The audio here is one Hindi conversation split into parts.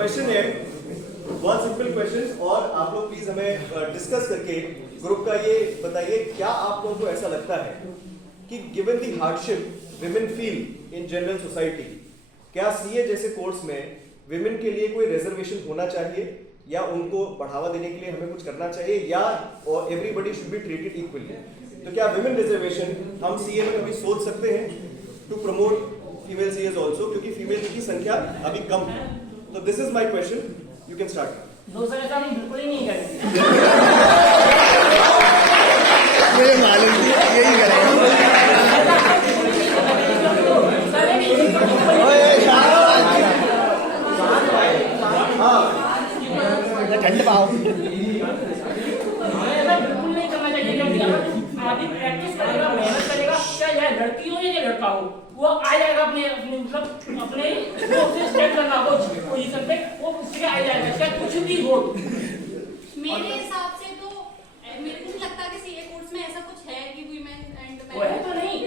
क्वेश्चन है, बहुत सिंपल क्वेश्चन, और आप लोग प्लीज हमें डिस्कस करके ग्रुप का ये बताइए, क्या आप लोगों को ऐसा लगता है कि given the hardship women feel in general society, क्या सीए जैसे कोर्स में विमेन के लिए कोई रिजर्वेशन होना चाहिए, या उनको बढ़ावा देने के लिए हमें कुछ करना चाहिए, या everybody should be treated equally? तो क्या विमेन रिजर्वेशन हम सीए में कभी सोच सकते हैं to promote female CS also, क्योंकि फीमेल की संख्या अभी कम है? तो this is my question, you can start. दो सर, ऐसा हम बिल्कुल ही नहीं करेंगे। मुझे मालूम थी यही करेंगे। ठंड पाओ। ऐसा बिल्कुल नहीं करना चाहिए, क्योंकि अगर आदमी प्रैक्टिस करेगा, मेहनत करेगा, चाहे यह लड़की हो या लड़का हो, वो आ जाएगा अपने मतलब अपने उसे स्टेट करना हो पोजीशन पे, वो उससे आ जाएगा, चाहे कुछ भी हो। मेरे हिसाब से तो मेरे को नहीं लगता कि सीए कोर्स में ऐसा कुछ है कि वीमेन एंड वो है तो नहीं।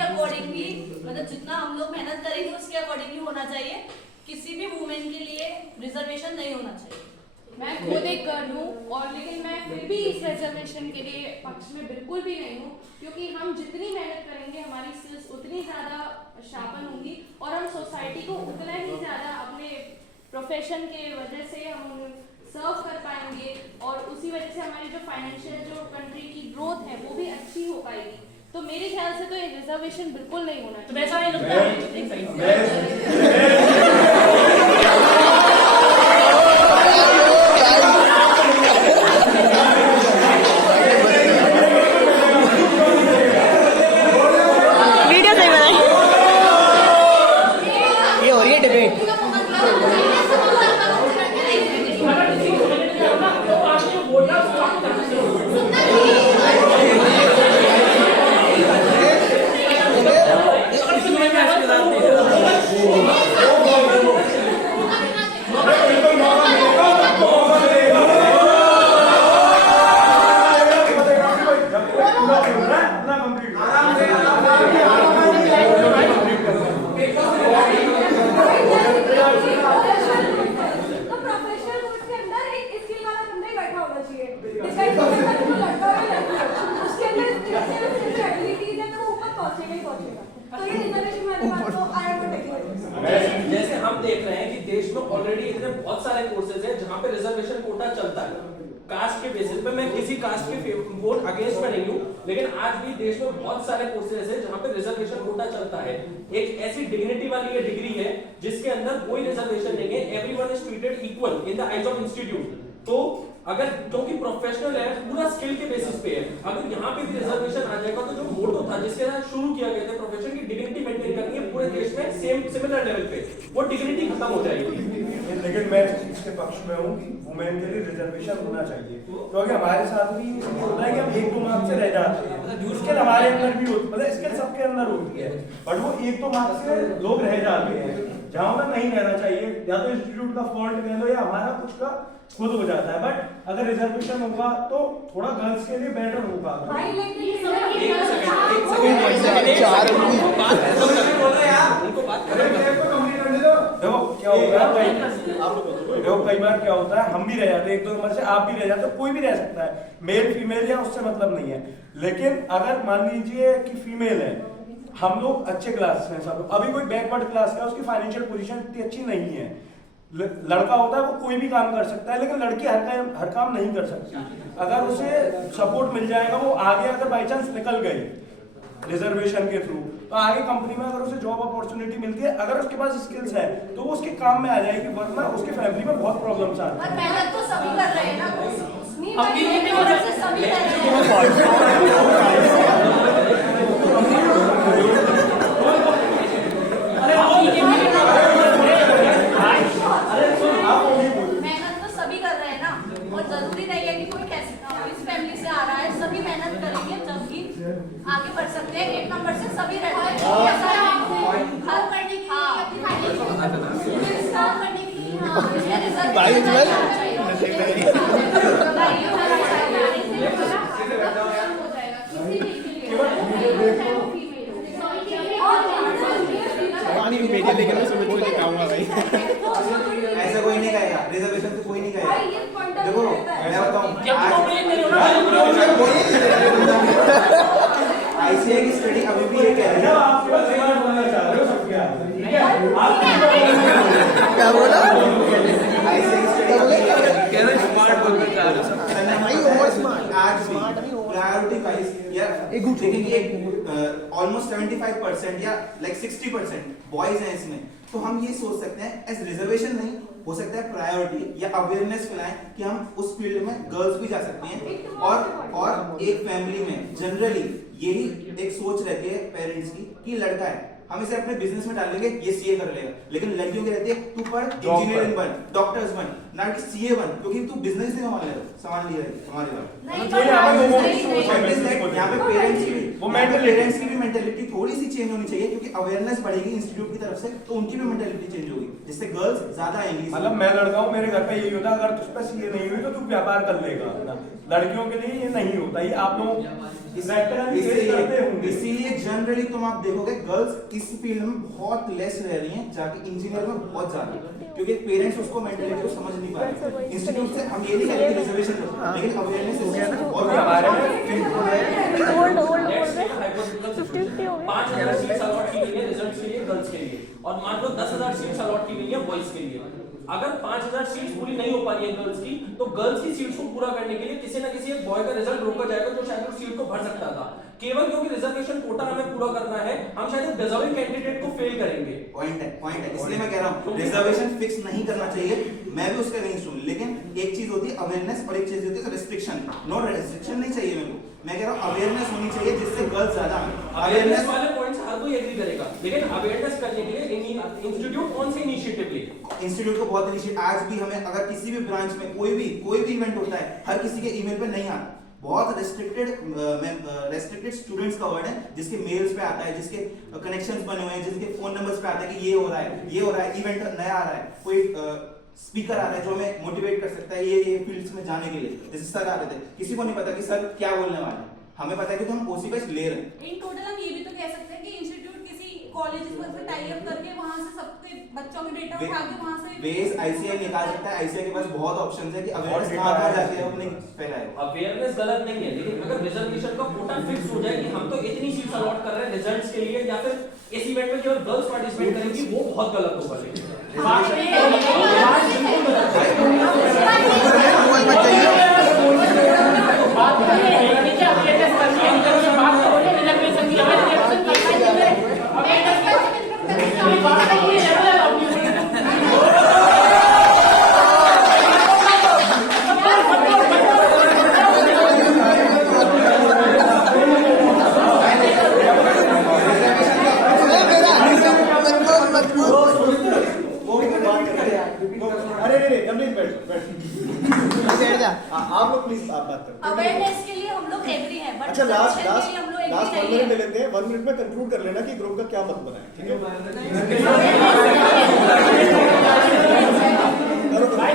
अकॉर्डिंगली मतलब जितना हम लोग मेहनत करेंगे उसके अकॉर्डिंगली होना चाहिए। किसी भी वुमेन के लिए रिजर्वेशन नहीं होना चाहिए। मैं खुद एक गर्ल हूँ, और लेकिन मैं फिर भी इस रिजर्वेशन के लिए पक्ष में बिल्कुल भी नहीं हूँ, क्योंकि हम जितनी मेहनत करेंगे हमारी स्किल्स उतनी ज़्यादा शार्पन होंगी, और हम सोसाइटी को उतना ही ज़्यादा अपने प्रोफेशन के वजह से हम सर्व कर पाएंगे, और उसी वजह से हमारी जो फाइनेंशियल जो कंट्री की ग्रोथ है वो भी अच्छी हो पाएगी। तो मेरे ख्याल से तो ये रिजर्वेशन बिल्कुल नहीं होना तो वैसा नहीं लगता वीडियो सही बनाई। ये हो रही है डिबेट। जैसे हम देख रहे हैं कि देश में ऑलरेडी इतने बहुत सारे कोर्सेज हैं जहां पे रिजर्वेशन कोटा चलता है कास्ट के बेसिस पे। मैं किसी कास्ट के वोट अगेंस्ट में नहीं हूं, लेकिन आज भी देश में बहुत सारे कोर्सेज हैं जहां पे रिजर्वेशन कोटा चलता है। एक ऐसी डिग्निटी वाली ये डिग्री है जिसके अंदर कोई रिजर्वेशन नहीं है, everyone is treated equal in the eyes of institute. तो अगर क्योंकि प्रोफेशनल है पूरा स्किल के बेसिस पे है, अगर यहाँ पे भी रिजर्वेशन आ जाएगा तो जो मोटो था जिसके साथ शुरू किया गया था प्रोफेशन की डिग्निटी मेंटेन करनी है पूरे देश में सेम सिमिलर लेवल पे, वो डिग्निटी खत्म हो जाएगी। लेकिन मैं इसके पक्ष में हूँ कि वुमेन के लिए रिजर्वेशन होना चाहिए, क्योंकि हमारे साथ भी होता है कि हम 1-2 मार्क्स से रह जाते हैं। स्किल हमारे अंदर भी होती है, मतलब स्किल सबके अंदर होती है, बट वो 1-2 मार्क्स से लोग रह जाते हैं जहाँ पर नहीं रहना चाहिए। या तो इंस्टीट्यूट का फॉल्ट कह लो या हमारा कुछ का खुद हो जाता है, बट अगर रिजर्वेशन होगा तो थोड़ा गर्ल्स के लिए बेटर होगा। देखो कई बार क्या होता है, हम भी रह जाते हैं 1-2 नंबर से, आप भी रह जाते हो, कोई भी रह सकता है, मेल फीमेल या उससे मतलब नहीं है। लेकिन अगर मान लीजिए कि फीमेल है, हम लोग अच्छे क्लास में सब, अभी कोई बैकवर्ड क्लास का उसकी फाइनेंशियल पोजीशन इतनी अच्छी नहीं है, लड़का होता है वो कोई भी काम कर सकता है, लेकिन लड़की हर काम नहीं कर सकती। अगर उसे सपोर्ट मिल जाएगा, वो आगे अगर बाई चांस निकल गई रिजर्वेशन के थ्रू, तो आगे कंपनी में अगर उसे जॉब अपॉर्चुनिटी मिलती है, अगर उसके पास स्किल्स है तो वो उसके काम में आ जाएगी, वरना उसके फैमिली में बहुत प्रॉब्लम्स आती है। मेहनत तो सभी कर रहे हैं ना, सभी कर रहे हैं ना, और जरूरी नहीं है कि कोई कैसे इस फैमिली से आ रहा है, सभी मेहनत करेंगे जब भी आगे बढ़ सकते हैं। 1 नंबर से सभी रहते हैं। स्टाफ करने के लिए हाँ, ये रिजर्व भाई करना उज्ज्वल, चाहिए। मीडिया लेके ना सुबह बोल के आऊंगा भाई। ऐसा कोई नहीं कहेगा, रिजर्वेशन से कोई नहीं कहेगा। देखो मैं बताऊं, जब तुम अपने मेरे हो ना आईसीआई की स्टडी अभी भी ये कह रही है, आपके पास एक बार बोलना चाह रहे हो सबके आगे, ठीक है? आप क्या बोला? आईसीआई की स्टडी अभी ये कह रही है, स्मार्ट बोलना चाह रहे हो भाई, ओवर स्मार्ट। आज भी प्रायोरिटी वाइज या देखिए कि एक ऑलमोस्ट 75% या लाइक 60% बॉयज हैं इसमें, तो हम ये सोच सकते हैं एज रिजर्वेशन नहीं हो सकता है प्रायोरिटी या अवेयरनेस फैलाएं कि हम उस फील्ड में गर्ल्स भी जा सकती हैं। और एक फैमिली में जनरली यही एक सोच रहती है पेरेंट्स की कि लड़का है, हम इसे अपने बिजनेस में डालेंगे, ये सीए कर लेगा, लेकिन लड़कियों की रहती है तू पढ़ इंजीनियरिंग बन, डॉक्टर्स बन, ना कि सीए बन, क्योंकि तू बिजनेस नहीं संभाल लिया हमारे बात। यहाँ पे पेरेंट्स की भी मेंटेलिटी थोड़ी सी चेंज होनी चाहिए, क्योंकि अवेयरनेस बढ़ेगी इंस्टीट्यूट की तरफ से, तो उनकी भी मेंटेलिटी चेंज होगी, जिससे गर्ल्स ज्यादा आएंगी। मतलब मैं लड़का हूँ, मेरे घर पे यही होता, अगर तुझ पे सीए नहीं हुई तो तू व्यापार कर लेगा अपना। लड़कियों के लिए ये नहीं होता, ये आप लोग इसीलिए जनरली तुम आप देखोगे गर्ल्स इस फील्ड में बहुत लेस रह रही हैं, जाके इंजीनियर में बहुत ज्यादा, क्योंकि पेरेंट्स उसको मेंटेलिटी को समझ नहीं पा रहे। इंस्टीट्यूट से हम ये नहीं कहते रिजर्वेशन दो, लेकिन अवेयरनेस और हमारे में 5000 सीट्स अलॉट की गई है रिजल्ट्स के लिए गर्ल्स के लिए, और मान लो 10000 सीट्स अलॉट की गई है बॉयज के लिए। अगर 5000 सीट्स पूरी नहीं हो पा रही है गर्ल्स की, तो गर्ल्स की सीट्स को पूरा करने के लिए किसी ना किसी एक बॉय का रिजल्ट रोका जाएगा जो शायद उस सीट को भर सकता था। केवल क्योंकि रिजर्वेशन कोटा हमें पूरा करना है, हम शायद डिजर्विंग कैंडिडेट को फेल करेंगे। पॉइंट है, इसलिए मैं कह रहा हूँ रिजर्वेशन फिक्स नहीं करना चाहिए, मैं भी उसके अगेंस्ट हूँ, लेकिन एक चीज होती है अवेयरनेस और एक चीज होती है रिस्ट्रिक्शन। नो रिस्ट्रिक्शन नहीं चाहिए मेरे को, मैं कह रहा हूँ अवेयरनेस होनी चाहिए जिससे गर्ल्स ज्यादा अवेयरनेस वाले पॉइंट्स हर कोई एग्री करेगा, लेकिन अवेयरनेस करने के लिए इंस्टीट्यूट कौन से इनिशिएटिव ले? इंस्टीट्यूट को बहुत इनिशिएटिव, आज भी हमें अगर किसी भी ब्रांच में कोई भी इवेंट होता है, हर किसी के ईमेल पे नहीं आता, बहुत रेस्ट्रिक्टेड स्टूडेंट्स का वर्ड है, जिसके मेल्स पे आता है, जिसके कनेक्शंस बने हुए हैं, जिसके फोन नंबर्स पे आता है कि ये हो रहा है, इवेंट नया आ रहा है, कोई स्पीकर आ रहा है जो हमें मोटिवेट कर सकता है ये फील्ड्स में जाने के लिए। जैसे सर आ रहे थे, किसी को नहीं पता कि सर क्या बोलने वाले हैं, हमें पता है कि तो हम ओसी बैच ले रहे हैं। इन टोटल हम ये भी तो कह सकते हैं कि इंस्टीट्यूट किसी कॉलेज से टाई अप करके वहां से सबके बच्चों के डेटा उठा के वहां से बेस आईसीआई निकाल सकता है, आईसीआई के पास बहुत ऑप्शंस है कि अवेयरनेस कहां जाके है अपने फैलाए। अवेयरनेस गलत नहीं है, लेकिन अगर रिजर्वेशन का कोटा फिक्स हो जाए कि हम तो इतनी सीट्स अलॉट कर रहे हैं रिजल्ट्स के लिए, या फिर इस इवेंट में केवल गर्ल्स पार्टिसिपेट करेंगी, वो बहुत गलत होगा। आप लोग प्लीज आप बात करो। अवेयरनेस के लिए हम लोग एग्री हैं, बट अच्छा लास्ट हम लोग एग्री 1 नहीं मिनट ले है। लेते हैं, 1 मिनट में कंक्लूड कर लेना कि ग्रुप का क्या मतलब है, ठीक है? करो भाई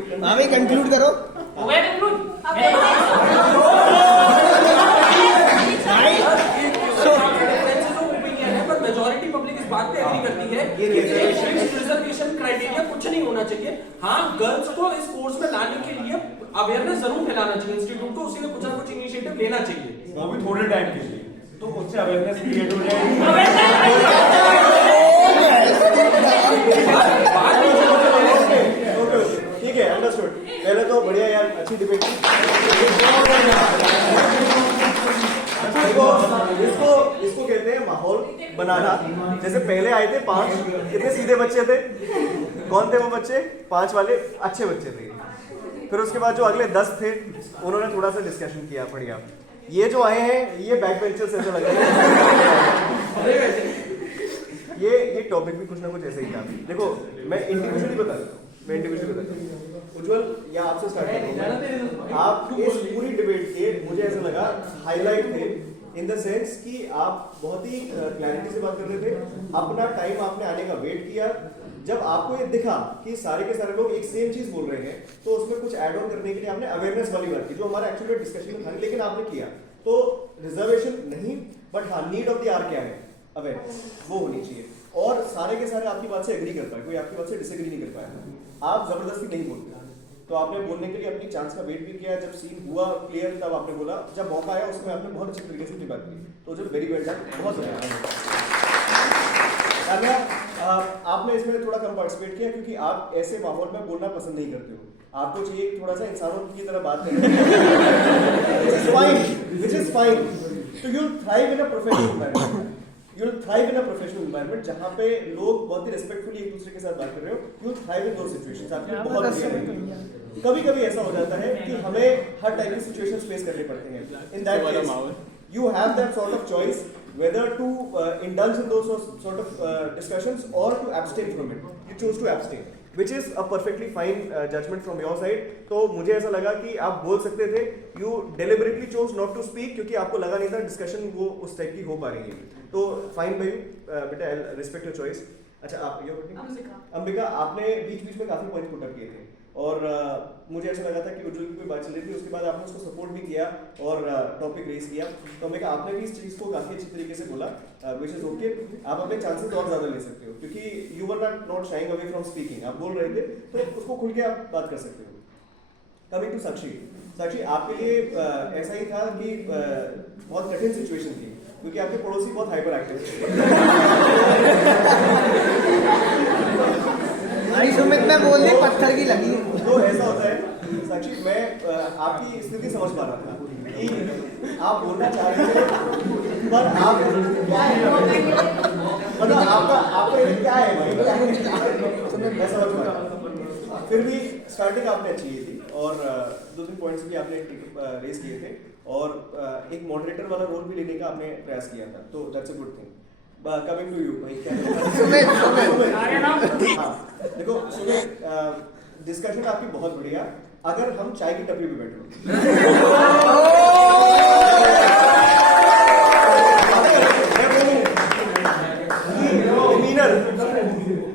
ये मामी कंक्लूड करो। हो गया कंक्लूड? पर मेजॉरिटी पब्लिक इस बात पे एग्री करती है कि रिजर्वेशन क्राइटेरिया कुछ नहीं होना चाहिए। हाँ, गर्ल्स को इस कोर्स में लाने के लिए अवेयरनेस जरूर फैलाना चाहिए, इंस्टीट्यूट को उसी में कुछ ना कुछ इनिशिएटिव लेना चाहिए, वो भी थोड़े टाइम के लिए, तो उससे अवेयरनेस क्रिएट हो जाएगी। ठीक है, अंडरस्टूड। पहले तो बढ़िया यार, अच्छी डिबेट थी। इसको कहते हैं माहौल बनाना। जैसे पहले आए थे 5, कितने सीधे बच्चे थे, कौन थे वो बच्चे? 5 वाले अच्छे बच्चे थे, फिर उसके बाद जो अगले 10 थे उन्होंने थोड़ा सा डिस्कशन किया, बढ़िया। ये जो आए हैं ये बैक बेंचर्स ऐसे लग रहे हैं। ये टॉपिक भी कुछ ना कुछ ऐसे ही था। देखो मैं इंडिविजुअली बताता हूँ। उज्जवल या आपसे स्टार्ट करूँ। आप इस पूरी डिबेट के मुझे ऐसा लगा हाईलाइट थे इन द सेंस कि आप बहुत ही क्लैरिटी से बात कर रहे थे। अपना टाइम आपने आने का वेट किया। जब आपको ये दिखा कि सारे के सारे लोग एक सेम चीज बोल रहे हैं तो उसमें कुछ ऐड ऑन करने के लिए आपने अवेयरनेस वाली बात की, जो हमारा एक्चुअली डिस्कशन में था, लेकिन आपने किया। तो रिजर्वेशन नहीं, बट हाँ नीड ऑफ द आवर क्या है, अवेयरनेस वो होनी चाहिए। और सारे के सारे आपकी बात से एग्री कर पाए, कोई आपकी बात से डिसएग्री नहीं कर पाया। आप जबरदस्ती नहीं बोलते, तो आपने बोलने के लिए अपनी चांस का वेट भी किया। जब सीन हुआ क्लियर तब आपने बोला, जब मौका आया उसमें आपने बहुत अच्छी तरीके से बात की। तो जो वेरी वेल डन, बहुत बढ़िया। आपने इसमें थोड़ा कम पार्टिसिपेट किया क्योंकि आप ऐसे माहौल में बोलना पसंद नहीं करते हो। आपको चाहिए थोड़ा सा इंसानों की तरह बात करना, which is fine. So you'll thrive in a professional environment. You'll thrive in a professional environment जहाँ पे लोग बहुत ही respectfully एक दूसरे के साथ बात कर रहे हो। You'll thrive in those situations. आपके बहुत बढ़िया रहेगी। कभी-कभी ऐसा हो जाता है कि हमें हर टाइप की situations face करने पड़ते हैं। In that case, you have that sort of choice whether to indulge in those sort of discussions or to abstain from it. You choose to abstain, which is a perfectly fine judgment from your side. तो मुझे ऐसा लगा कि आप बोल सकते थे, you deliberately chose not to speak क्योंकि आपको लगा नहीं था डिस्कशन वो उस टाइप की हो पा रही है। तो फाइन भाई, बेटा आई रिस्पेक्ट योर चॉइस। अच्छा आप अंबिका, आपने बीच में काफी पॉइंट पुट अप किए थे और मुझे ऐसा लगा था कि उज्जवल की कोई बात चल रही थी, उसके बाद आपने उसको सपोर्ट भी किया और टॉपिक रेज किया। तो अंबिका आपने भी इस चीज को काफी अच्छी तरीके से बोला, व्हिच इज ओके। आप अपने चांसेस और ज्यादा ले सकते हो क्योंकि you were not sharing away from speaking. आप बोल रहे थे तो उसको खुल के आप बात कर सकते हो। कमिंग टू साक्षी, आपके लिए ऐसा ही था कि बहुत कठिन सिचुएशन थी क्योंकि आपके पड़ोसी बहुत हाइपर एक्टिव थे। सुमित में बोलने पत्थर की लगी। तो ऐसा होता है साक्षी, मैं आपकी स्थिति समझ पा रहा था कि आप बोलना चाह रहे थे पर आप क्या है, मतलब आपका ये क्या है भाई, मैं समझ पा रहा। फिर भी स्टार्टिंग आपने अच्छी की थी और 2-3 पॉइंट्स भी आपने रेज किए थे और एक मॉडरेटर वाला रोल भी लेने का आपने प्रयास किया था, तो that's a good thing. Coming to you भाई, क्या हाँ देखो सुमित, डिस्कशन आपकी बहुत बढ़िया। अगर हम चाय की टपरी पे बैठे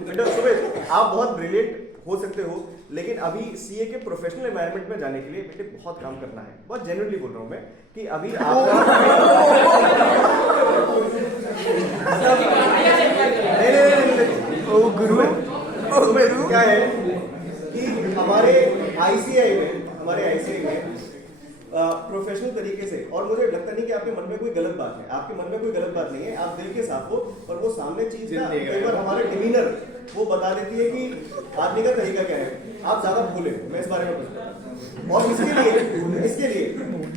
बेटा सुमित, आप बहुत ब्रिलियंट हो सकते हो लेकिन अभी सीए के प्रोफेशनल एनवायरनमेंट में जाने के लिए बेटे बहुत काम करना है। बहुत जेन्युइनली बोल रहा हूं मैं कि अभी आपका गुरु क्या है कि हमारे आईसीआई में प्रोफेशनल तरीके से, और मुझे लगता नहीं कि आपके मन में कोई गलत बात है, आपके मन में कोई गलत बात नहीं है, आप दिल के साफ हो, पर वो सामने चीज ना कई बार हमारे डिमीनर वो बता देती है कि आदमी का तरीका क्या है। आप ज्यादा भूले, मैं इस बारे में पूछूं। और इसके लिए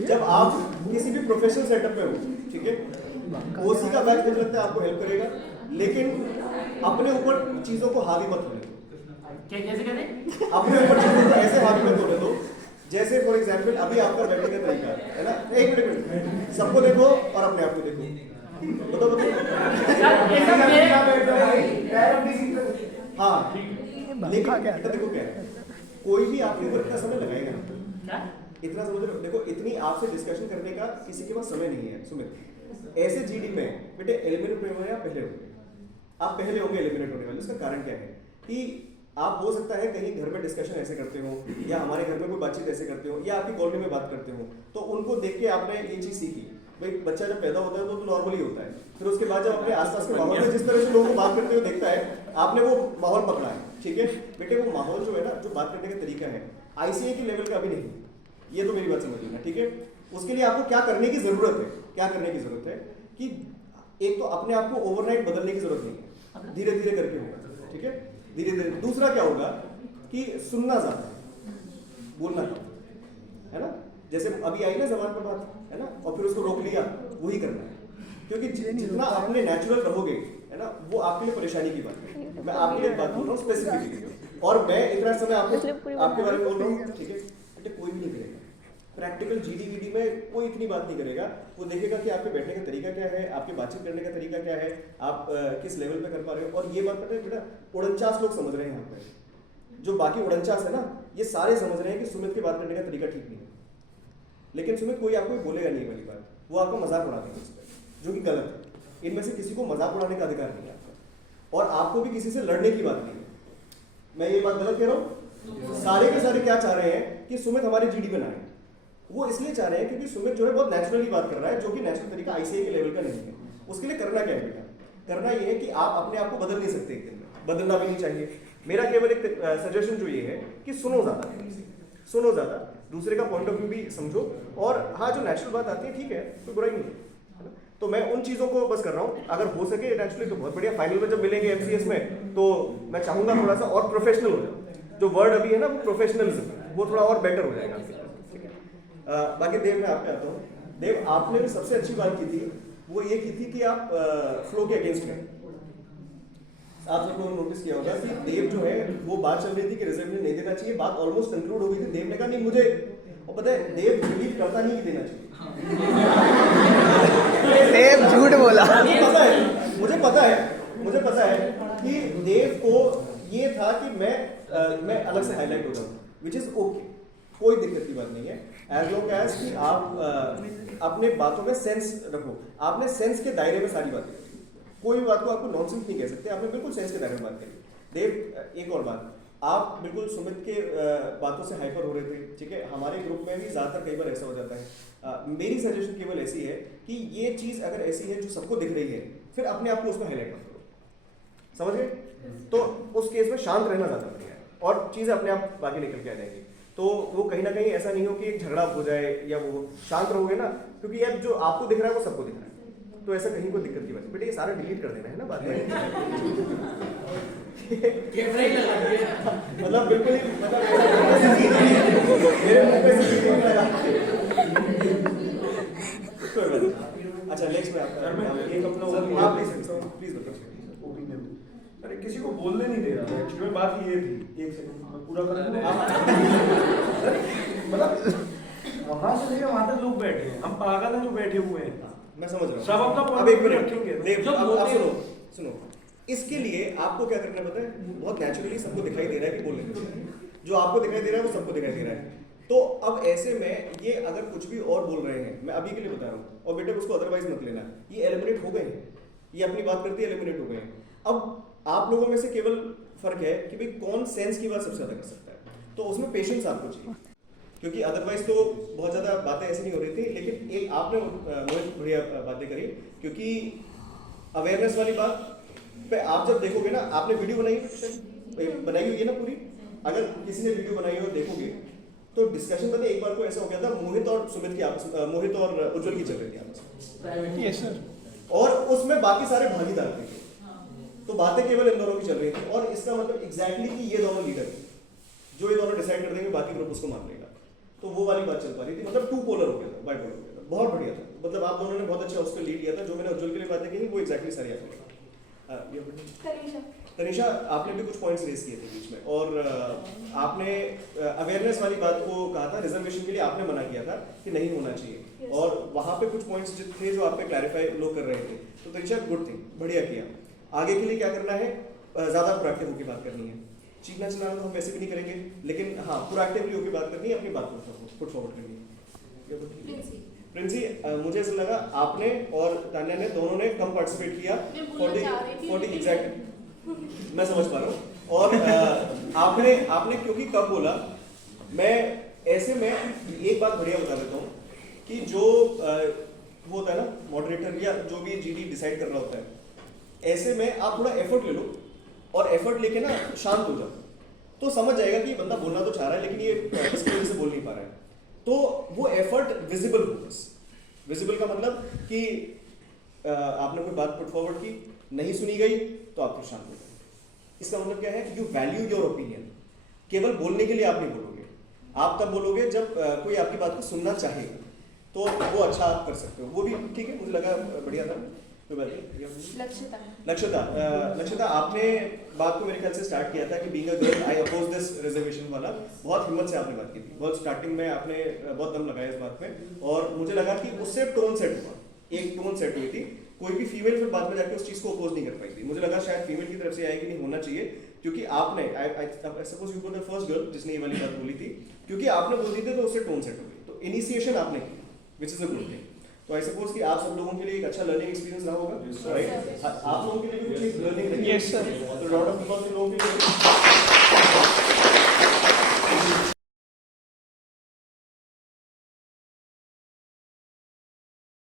जब आप किसी भी प्रोफेशनल सेटअप में हो, ठीक है, ओसी का बैच मुझे लगता है आपको हेल्प करेगा, लेकिन अपने ऊपर चीजों को हावी मत होने दो। कैसे कहते? अपने ऊपर चीजों को ऐसे हावी मत होने दो जैसे फॉर एग्जाम्पल अभी आपका बैठने का तरीका है ना, एक मिनट सबको देखो और अपने आप को देखो, बताओ हाँ, लेकिन देखो क्या है, कोई भी आपके ऊपर इतना समय लगाएगा, इतना समझ रहे हो। देखो इतनी आपसे डिस्कशन करने का किसी के पास समय नहीं है सुमित। ऐसे जीडी में बेटे एलिमिनेट हुए हैं या पहले होंगे, आप पहले होंगे एलिमिनेट होने वाले। उसका कारण क्या है कि आप हो सकता है कहीं घर में डिस्कशन ऐसे करते हो या हमारे घर में कोई बातचीत ऐसे करते हो या आपकी कॉलोनी में बात करते हो, तो उनको देख के आपने ये चीज सीखी भाई बच्चा जब पैदा होता है तो नॉर्मली होता है, फिर उसके बाद जब अपने आसपास के माहौल में जिस तरह से लोगों को बात करते हुए देखता है, आपने वो माहौल पकड़ा है, ठीक है बेटे। वो माहौल जो है ना, जो बात करने का तरीका है, आईसीए के लेवल का भी नहीं, ये तो मेरी बात समझ लेना, ठीक है। उसके लिए आपको क्या करने की जरूरत है, क्या करने की जरूरत है कि एक तो अपने आप को ओवरनाइट बदलने की जरूरत नहीं है, धीरे धीरे करके होगा, ठीक है, धीरे धीरे। दूसरा क्या होगा कि सुनना ज्यादा, बोलना कम, है ना। जैसे अभी आई ना जबान पर बात, है ना, और फिर उसको रोक लिया, वही करना है, क्योंकि जितना अपने नेचुरल रहोगे, है ना, वो आपके लिए परेशानी की बात है। मैं आपके लिए बात बोल रहा हूँ स्पेसिफिकली, और मैं इतना समय आपके बारे में बोल रहा हूँ, ठीक है। सब्जेक्ट है कोई भी नहीं करेगा। प्रैक्टिकल जीडी में कोई इतनी बात नहीं करेगा, वो देखेगा कि आपके बैठने का तरीका क्या है, आपके बातचीत करने का तरीका क्या है, आप किस लेवल पे कर पा रहे हो। और ये बात पता है बेटा, 49 लोग समझ रहे हैं यहाँ पे, जो बाकी 49 है ना, ये सारे समझ रहे हैं कि सुमित के बात करने का तरीका ठीक नहीं है। लेकिन सुमित कोई आपको बोलेगा नहीं वाली बात, वो आपका मजाक उड़ा देंगे इस पर, जो कि गलत है। इनमें से किसी को मजाक उड़ाने का अधिकार नहीं है आपका, और आपको भी किसी से लड़ने की बात नहीं है। मैं ये बात गलत कह रहा हूँ? सारे के सारे क्या चाह रहे हैं कि सुमित हमारे जीडी बनाए। वो इसलिए चाह रहे हैं क्योंकि सुमित जो है बहुत नेचुरली बात कर रहा है, जो कि नेचुरल तरीका आईसीए के लेवल का नहीं है। उसके लिए करना क्या है बेटा? करना ये है कि आप अपने आप को बदल नहीं सकते एक दिन में, बदलना भी नहीं चाहिए। मेरा केवल एक सजेशन जो ये है कि सुनो ज़्यादा, सुनो ज़्यादा, दूसरे का पॉइंट ऑफ व्यू भी समझो, और हाँ जो नेचुरल बात आती है ठीक है, कोई बुराई नहीं है। तो मैं उन चीज़ों को बस कर रहा हूँ, अगर हो सके नेचुरली तो बहुत बढ़िया। फाइनल में जब मिलेंगे एमसीएस में तो मैं चाहूँगा थोड़ा सा और प्रोफेशनल हो जाओ। जो वर्ड अभी है ना वो प्रोफेशनलिज्म, वो थोड़ा और बेटर हो जाएगा। ठीक है, बाकी देव मैं आप पे आता हूँ। देव, आपने भी सबसे अच्छी बात की थी, वो ये की थी कि आप फ्लो के अगेंस्ट हैं। आप सबको नोटिस किया होगा कि देव जो है वो बात चल रही थी कि रिजर्वेशन नहीं देना चाहिए, बात ऑलमोस्ट कंक्लूड हो गई थी, देव ने कहा नहीं मुझे, और पता है देव बिलीव करता नहीं कि देना चाहिए। देव झूठ बोला। मुझे पता है कि देव को ये था कि मैं अलग से हाईलाइट हो जाऊँ, विच इज ओके, कोई दिक्कत की बात नहीं है, एज लॉन्ग एज कि आप अपने बातों में सेंस रखो। आपने सेंस के दायरे में सारी बातें करी, कोई भी बात को आपको नॉनसेंस नहीं कह सकते, आपने बिल्कुल सेंस के दायरे में बात करी। देव, एक और बात, आप बिल्कुल सुमित के बातों से हाइपर हो रहे थे, ठीक है। हमारे ग्रुप में भी ज़्यादातर कई बार ऐसा हो जाता है। मेरी सजेशन केवल ऐसी है कि ये चीज़ अगर ऐसी है जो सबको दिख रही है, फिर अपने आप को उसमें हाईलाइट मत करो, समझ गए? तो उस केस में शांत रहना ज़्यादा बढ़िया है, और चीज़ें अपने आप आगे निकल के आ जाएंगी। तो वो कहीं ना कहीं ऐसा नहीं हो कि एक झगड़ा हो जाए, या वो शांत रहोगे ना, क्योंकि यार जो आपको दिख रहा है वो सबको दिख रहा है, तो ऐसा कहीं कोई दिक्कत की बात नहीं। बेटा ये सारा डिलीट कर देना है ना बाद में। मतलब बिल्कुल ही अच्छा नेक्स्ट में एक अपना प्लीज बताओ ओपिनियन। अरे किसी को बोलने नहीं दे रहा था, एक्चुअली बात ये थी, एक सेकंड पूरा कर दूं। मतलब वहां से लेकर वहां तक लोग बैठे हैं, हम पागल हैं जो बैठे हुए हैं। मैं समझ रहा हूँ, सब अपना अब एक मिनट रखेंगे। देव, आप सुनो, इसके लिए आपको क्या करना पता है, बहुत नेचुरली सबको दिखाई दे रहा है कि बोलने को, जो आपको दिखाई दे रहा है वो सबको दिखाई दे रहा है। तो अब ऐसे में ये अगर कुछ भी और बोल रहे हैं, मैं अभी के लिए बता रहा हूँ, और बेटा उसको अदरवाइज मत लेना, ये एलिमिनेट हो गए हैं, ये अपनी बात करती है एलिमिनेट हो गए हैं। अब आप लोगों में से केवल फर्क है कि भाई कौन सेंस की बात सबसे ज्यादा कर सकता है, तो उसमें पेशेंस आपको चाहिए, क्योंकि अदरवाइज तो बहुत ज़्यादा बातें ऐसी नहीं हो रही थी। लेकिन एक आपने बहुत बढ़िया बातें करी, क्योंकि अवेयरनेस वाली बात पे आप जब देखोगे ना, आपने वीडियो बनाई हुई है ना पूरी, अगर किसी ने वीडियो बनाई हो देखोगे तो डिस्कशन पता है एक बार को ऐसा हो गया था, मोहित और सुमित की आपस में, मोहित और उज्जवल की चल रही थी आपस में, यस सर, और उसमें बाकी सारे भागीदार थे, तो बातें केवल इन दोनों की चल रही थी। और इसका मतलब एग्जैक्टली कि ये दोनों लीडर थे, जो ये दोनों डिसाइड कर देंगे बाकी ग्रुप उसको मान लेगा, तो वो वाली बात चल पा रही थी। मतलब टू पोलर हो गया था, बाइपोलर हो गया था, बहुत बढ़िया था। मतलब आप दोनों ने बहुत अच्छा उसको लीड किया था। जो मैंने उज्जवल के लिए बातें कही वो एग्जैक्टली सारी आपने तनिषा, आपने भी कुछ पॉइंट्स रेज किए थे बीच में, और आपने अवेयरनेस वाली बात को कहा था, रिजर्वेशन के लिए आपने मना किया था कि नहीं होना चाहिए, और वहाँ पे कुछ पॉइंट्स थे जो आप पे क्लैरिफाई लोग कर रहे थे। तो तनिषा गुड थिंग, बढ़िया किया। आगे के लिए क्या करना है, ज़्यादा प्रोएक्टिव होकर बात करनी है। चीखना चलाना तो हम वैसे भी नहीं करेंगे, लेकिन हाँ प्रोएक्टिवली होकर बात करनी है, अपनी बात को पुट फॉरवर्ड करनी है। प्रिंसी, मुझे ऐसा लगा आपने और तान्या ने दोनों ने कम पार्टिसिपेट किया, 40 एग्जैक्ट मैं समझ पा रहा हूँ। और आपने क्योंकि कब बोला, मैं ऐसे में एक बात बढ़िया बता देता हूँ कि जो वो होता है ना मॉडरेटर या जो भी जीडी डिसाइड कर रहा होता है, ऐसे में आप थोड़ा एफर्ट ले लो, और एफर्ट लेके ना शांत हो जाओ, तो समझ जाएगा कि ये बंदा बोलना तो चाह रहा है लेकिन ये इसकी वजह से बोल नहीं पा रहा है। तो वो एफर्ट विजिबल हो, बस विजिबल का मतलब कि आपने कोई बात पुट फॉरवर्ड की, नहीं सुनी गई तो आप फिर शांत हो जाए। इसका मतलब क्या है, यू वैल्यू योर ओपिनियन। केवल बोलने के लिए आप नहीं बोलोगे, आप तब बोलोगे जब कोई आपकी बात को सुनना चाहे, तो वो अच्छा आप कर सकते हो। वो भी ठीक है, मुझे लगा बढ़िया था। कोई बात नहीं। लक्षिता लक्षिता आपने बात को मेरे ख्याल से स्टार्ट किया था कि being a girl I oppose this reservation वाला, बहुत हिम्मत से आपने बात की थी, बहुत स्टार्टिंग में आपने बहुत दम लगाया इस बात में, और मुझे लगा कि उससे टोन सेट हुआ, एक टोन सेट हुई थी, कोई भी फीमेल फिर बाद में जाके उस चीज को अपोज नहीं कर पाई थी। मुझे लगा शायद फीमेल की तरफ से आएगी नहीं, होना चाहिए, क्योंकि आपने I suppose you were the first girl जिसने ये वाली बात बोली थी, क्योंकि आपने बोल दी थी तो उससे टोन सेट हो गई, तो इनिशिएशन आपने की, which is a good thing. तो आई सपोज कि आप सब लोगों के लिए एक अच्छा लर्निंग एक्सपीरियंस रहा होगा, राइट? आप लोगों के लिए भी कुछ एक लर्निंग रही है? Yes, sir. तो राउंड ऑफ अप्लॉज लोगों के लिए